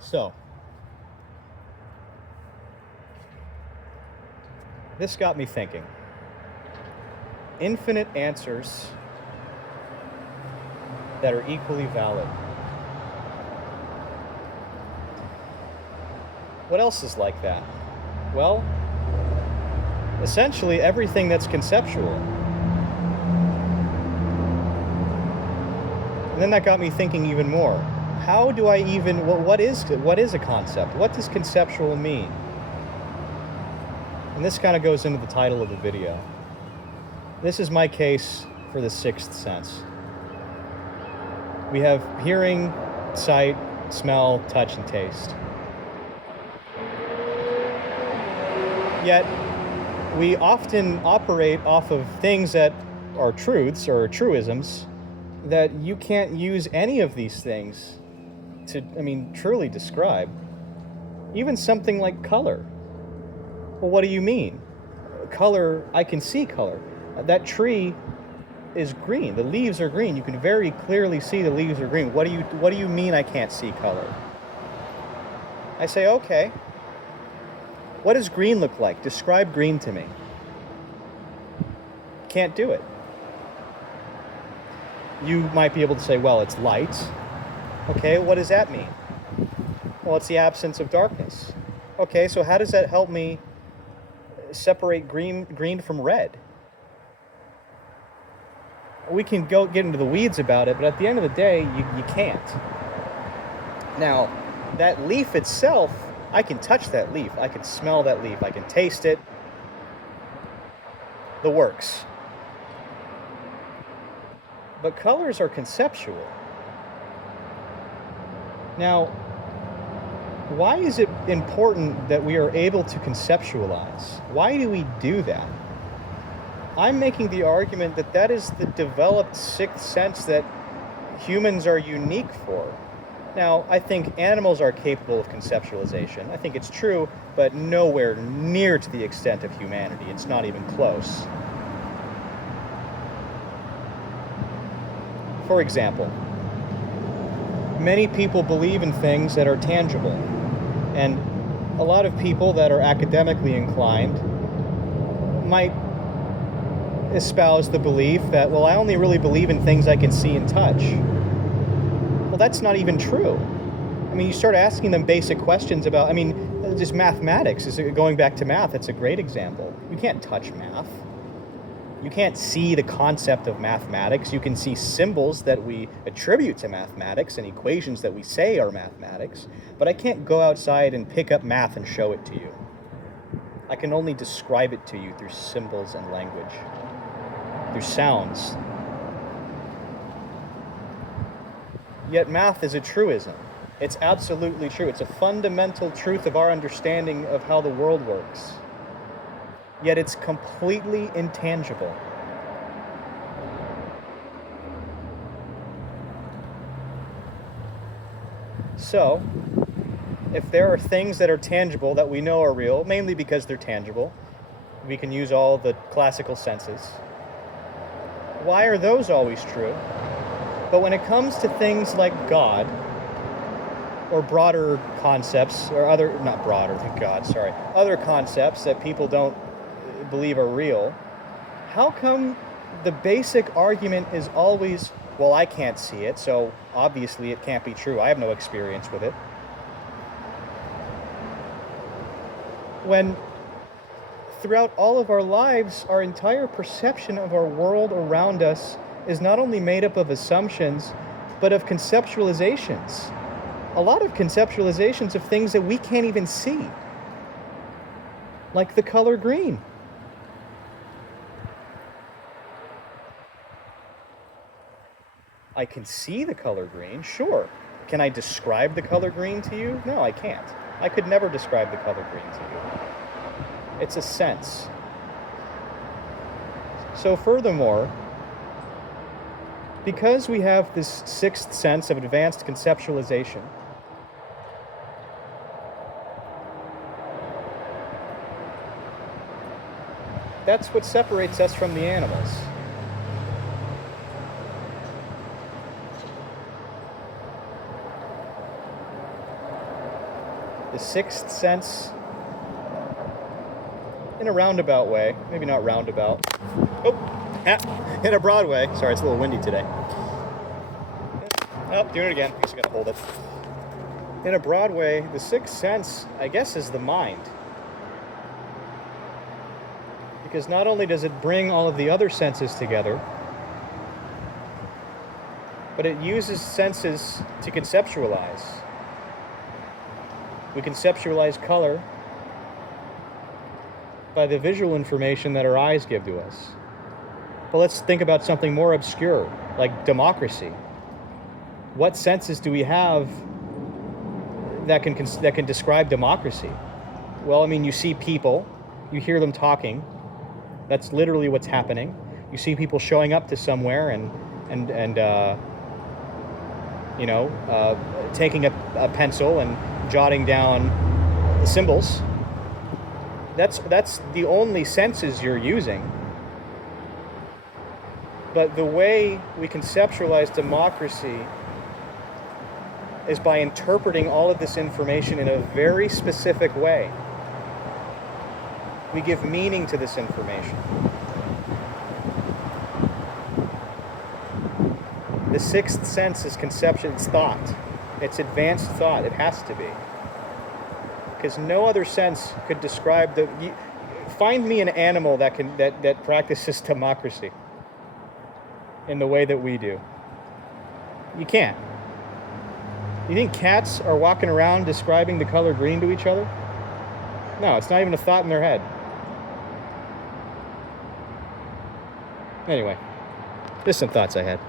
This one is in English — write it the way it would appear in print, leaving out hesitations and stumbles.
So, this got me thinking. Infinite answers that are equally valid. What else is like that? Well, essentially everything that's conceptual. And then that got me thinking even more. How do I even, what is a concept? What does conceptual mean? And this kind of goes into the title of the video. This is my case for the sixth sense. We have hearing, sight, smell, touch, and taste. Yet, we often operate off of things that are truths or truisms that you can't use any of these things to, truly describe. Even something like color. Well, what do you mean? Color, I can see color. That tree is green. The leaves are green. You can very clearly see the leaves are green. What do you mean I can't see color? I say, okay. What does green look like? Describe green to me. Can't do it. You might be able to say, well, it's light. Okay, what does that mean? Well, it's the absence of darkness. Okay, so how does that help me separate green from red? We can get into the weeds about it, but at the end of the day, you can't. Now, that leaf itself, I can touch that leaf. I can smell that leaf. I can taste it. The works. But colors are conceptual. Now, why is it important that we are able to conceptualize? Why do we do that? I'm making the argument that that is the developed sixth sense that humans are unique for. Now, I think animals are capable of conceptualization. I think it's true, but nowhere near to the extent of humanity. It's not even close. For example, many people believe in things that are tangible, and a lot of people that are academically inclined might espouse the belief that, well, I only really believe in things I can see and touch. Well, that's not even true. You start asking them basic questions about, just mathematics. Going back to math, it's a great example. You can't touch math. You can't see the concept of mathematics. You can see symbols that we attribute to mathematics and equations that we say are mathematics, but I can't go outside and pick up math and show it to you. I can only describe it to you through symbols and language, through sounds. Yet math is a truism. It's absolutely true. It's a fundamental truth of our understanding of how the world works. Yet it's completely intangible. So, if there are things that are tangible that we know are real, mainly because they're tangible, we can use all the classical senses. Why are those always true? But when it comes to things like God, or broader concepts, or other concepts that people don't believe are real, how come the basic argument is always, well, I can't see it, so obviously it can't be true. I have no experience with it. When throughout all of our lives, our entire perception of our world around us is not only made up of assumptions, but of conceptualizations. A lot of conceptualizations of things that we can't even see. Like the color green. I can see the color green, sure. Can I describe the color green to you? No, I can't. I could never describe the color green to you. It's a sense. So furthermore, because we have this sixth sense of advanced conceptualization, that's what separates us from the animals. The sixth sense, in a roundabout way, maybe not roundabout. Oh, in a broad way. Sorry, it's a little windy today. Oh, doing it again. I guess I gotta hold it. In a broad way, the sixth sense, I guess, is the mind. Because not only does it bring all of the other senses together, but it uses senses to conceptualize. We conceptualize color by the visual information that our eyes give to us. But let's think about something more obscure, like democracy. What senses do we have that can describe democracy? Well, I mean, you see people, you hear them talking. That's literally what's happening. You see people showing up to somewhere and taking a pencil and jotting down the symbols. That's the only senses you're using. But the way we conceptualize democracy is by interpreting all of this information in a very specific way. We give meaning to this information. The sixth sense is conception, it's thought. It's advanced thought. It has to be. Because no other sense could describe find me an animal that practices democracy in the way that we do. You can't. You think cats are walking around describing the color green to each other? No, it's not even a thought in their head. Anyway, just some thoughts I had.